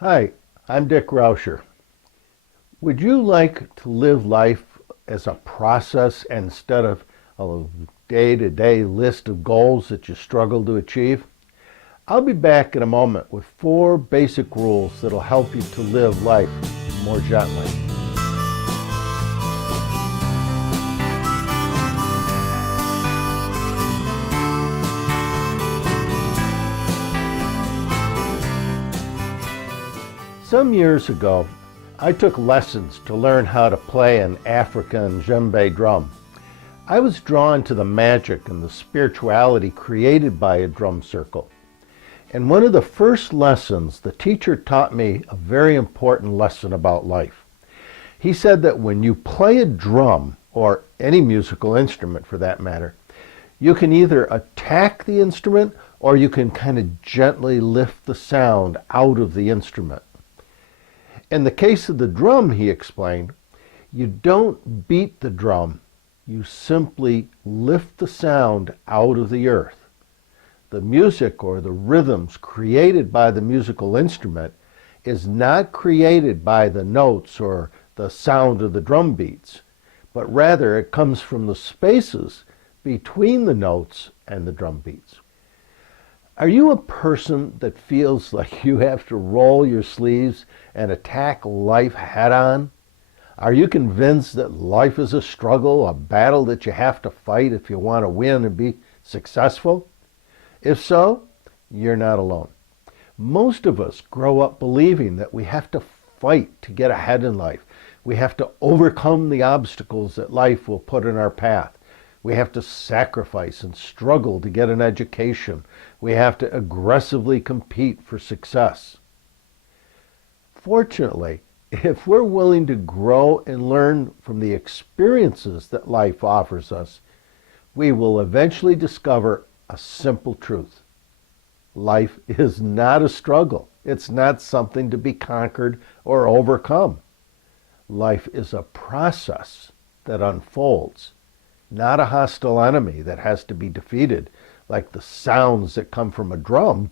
Hi, I'm Dick Rauscher. Would you like to live life as a process instead of a day-to-day list of goals that you struggle to achieve? I'll be back in a moment with 4 basic rules that'll help you to live life more gently. Some years ago, I took lessons to learn how to play an African djembe drum. I was drawn to the magic and the spirituality created by a drum circle. And one of the first lessons, the teacher taught me a very important lesson about life. He said that when you play a drum, or any musical instrument for that matter, you can either attack the instrument or you can kind of gently lift the sound out of the instrument. In the case of the drum, he explained, you don't beat the drum, you simply lift the sound out of the earth. The music or the rhythms created by the musical instrument is not created by the notes or the sound of the drum beats, but rather it comes from the spaces between the notes and the drum beats. Are you a person that feels like you have to roll your sleeves and attack life head on? Are you convinced that life is a struggle, a battle that you have to fight if you want to win and be successful? If so, you're not alone. Most of us grow up believing that we have to fight to get ahead in life. We have to overcome the obstacles that life will put in our path. We have to sacrifice and struggle to get an education. We have to aggressively compete for success. Fortunately, if we're willing to grow and learn from the experiences that life offers us, we will eventually discover a simple truth. Life is not a struggle. It's not something to be conquered or overcome. Life is a process that unfolds, not a hostile enemy that has to be defeated like the sounds that come from a drum.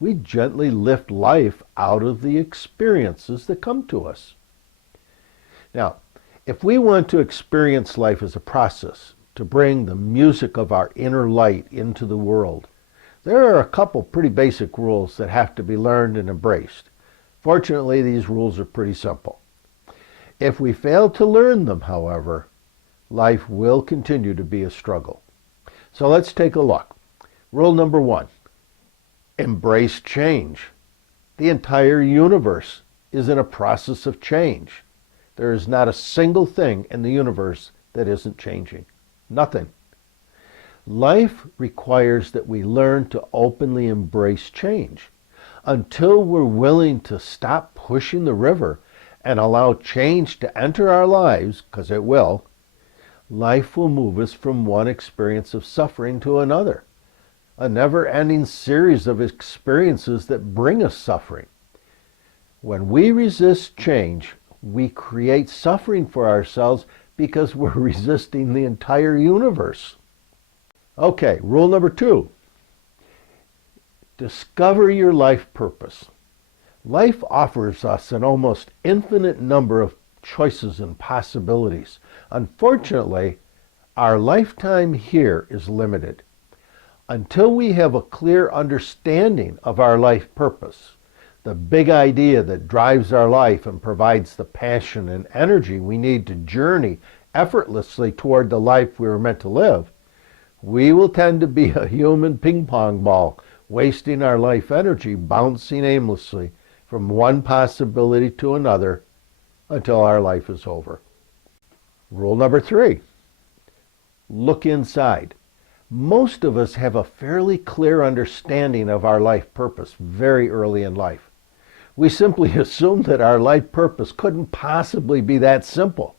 We gently lift life out of the experiences that come to us. Now, if we want to experience life as a process, to bring the music of our inner light into the world, there are a couple pretty basic rules that have to be learned and embraced. Fortunately, these rules are pretty simple. If we fail to learn them, however, life will continue to be a struggle. So let's take a look. Rule number 1, embrace change. The entire universe is in a process of change. There is not a single thing in the universe that isn't changing. Nothing. Life requires that we learn to openly embrace change. Until we're willing to stop pushing the river and allow change to enter our lives, because it will, life will move us from one experience of suffering to another, a never-ending series of experiences that bring us suffering. When we resist change, we create suffering for ourselves because we're resisting the entire universe. Okay, rule number 2. Discover your life purpose. Life offers us an almost infinite number of choices and possibilities. Unfortunately, our lifetime here is limited. Until we have a clear understanding of our life purpose, the big idea that drives our life and provides the passion and energy we need to journey effortlessly toward the life we were meant to live, we will tend to be a human ping pong ball, wasting our life energy bouncing aimlessly from one possibility to another until our life is over. Rule number 3, look inside. Most of us have a fairly clear understanding of our life purpose very early in life. We simply assume that our life purpose couldn't possibly be that simple.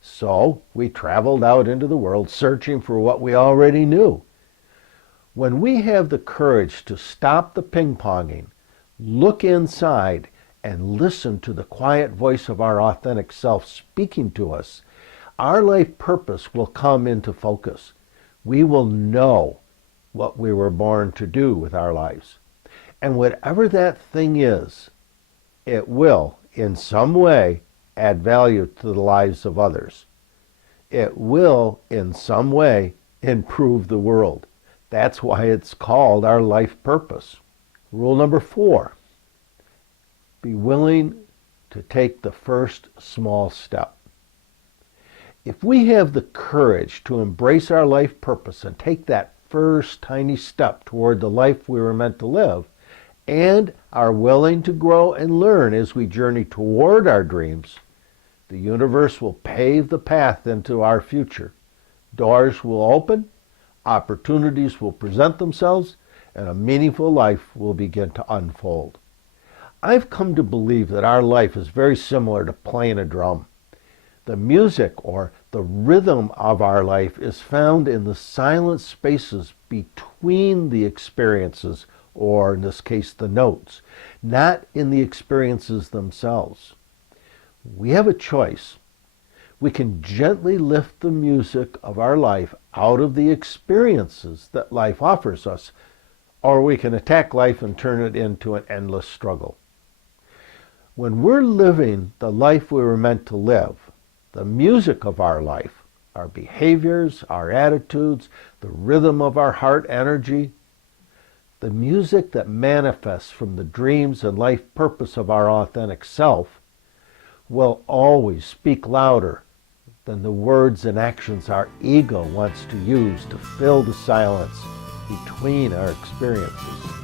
So we traveled out into the world searching for what we already knew. When we have the courage to stop the ping-ponging, look inside, and listen to the quiet voice of our authentic self speaking to us, our life purpose will come into focus. We will know what we were born to do with our lives. And whatever that thing is, It will, in some way, add value to the lives of others. It will, in some way, improve the world. That's why it's called our life purpose. Rule number 4, be willing to take the first small step. If we have the courage to embrace our life purpose and take that first tiny step toward the life we were meant to live, and are willing to grow and learn as we journey toward our dreams, the universe will pave the path into our future. Doors will open, opportunities will present themselves, and a meaningful life will begin to unfold. I've come to believe that our life is very similar to playing a drum. The music or the rhythm of our life is found in the silent spaces between the experiences, or in this case, the notes, not in the experiences themselves. We have a choice. We can gently lift the music of our life out of the experiences that life offers us, or we can attack life and turn it into an endless struggle. When we're living the life we were meant to live, the music of our life, our behaviors, our attitudes, the rhythm of our heart energy, the music that manifests from the dreams and life purpose of our authentic self, will always speak louder than the words and actions our ego wants to use to fill the silence between our experiences.